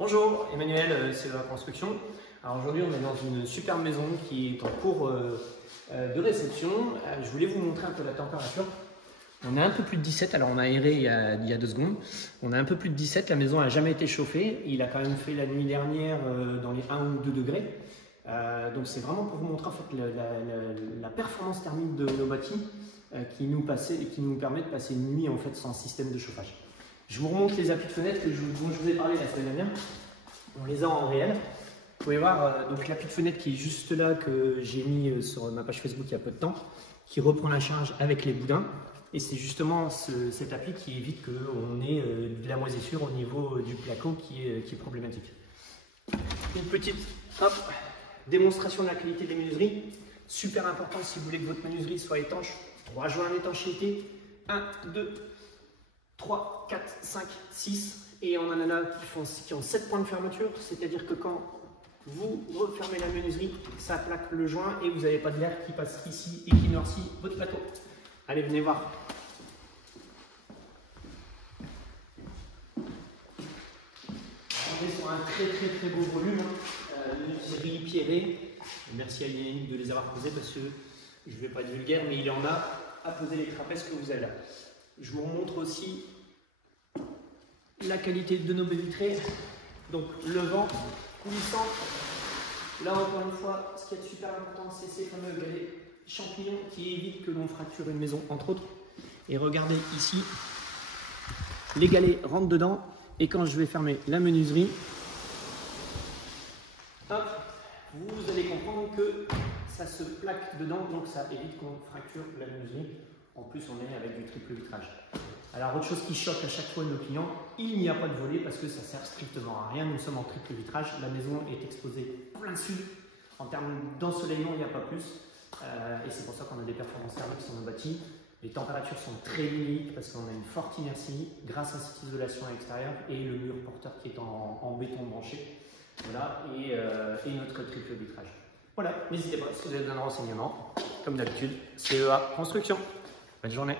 Bonjour, Emmanuel, CEA Construction. Alors aujourd'hui, on est dans une superbe maison qui est en cours de réception. Je voulais vous montrer un peu la température. On a un peu plus de 17, alors on a aéré il y a 2 secondes. On a un peu plus de 17, la maison n'a jamais été chauffée. Il a quand même fait la nuit dernière dans les 1 ou 2 degrés. Donc c'est vraiment pour vous montrer en fait la performance thermique de nos bâtis qui nous permet de passer une nuit en fait sans système de chauffage. Je vous remonte les appuis de fenêtre dont je vous ai parlé la semaine dernière. On les a en réel. Vous pouvez voir donc l'appui de fenêtre qui est juste là, que j'ai mis sur ma page Facebook il y a peu de temps, qui reprend la charge avec les boudins. Et c'est justement cet appui qui évite qu'on ait de la moisissure au niveau du placo qui est problématique. Une petite démonstration de la qualité des menuiseries. Super important si vous voulez que votre menuiserie soit étanche. 3 joints d'étanchéité. 1, 2, 3, 4, 5, 6. Et on en a qui ont 7 points de fermeture. C'est-à-dire que quand vous refermez la menuiserie, ça plaque le joint et vous n'avez pas de l'air qui passe ici et qui noircit votre plateau. Allez, venez voir. On est sur un très beau volume. Menuiserie pierrée. Merci à Yannick de les avoir posés parce que je ne vais pas être vulgaire, mais il en a à poser les trapèzes que vous avez là. Je vous remontre aussi la qualité de nos baies vitrées. Donc le vent coulissant. Là encore une fois, ce qui est super important, c'est ces fameux galets champignons qui évitent que l'on fracture une maison, entre autres. Et regardez ici, les galets rentrent dedans. Et quand je vais fermer la menuiserie, hop, vous allez comprendre que ça se plaque dedans, donc ça évite qu'on fracture la menuiserie. En plus, on est avec du triple vitrage. Alors, autre chose qui choque à chaque fois nos clients, il n'y a pas de volet parce que ça sert strictement à rien. Nous sommes en triple vitrage. La maison est exposée plein sud. En termes d'ensoleillement, il n'y a pas plus. Et c'est pour ça qu'on a des performances thermiques sur nos bâtis. Les températures sont très limites parce qu'on a une forte inertie grâce à cette isolation à l'extérieur et le mur porteur qui est en béton branché. Voilà, et notre triple vitrage. Voilà, n'hésitez pas si vous avez besoin de renseignements. Comme d'habitude, CEA Construction. Bonne journée.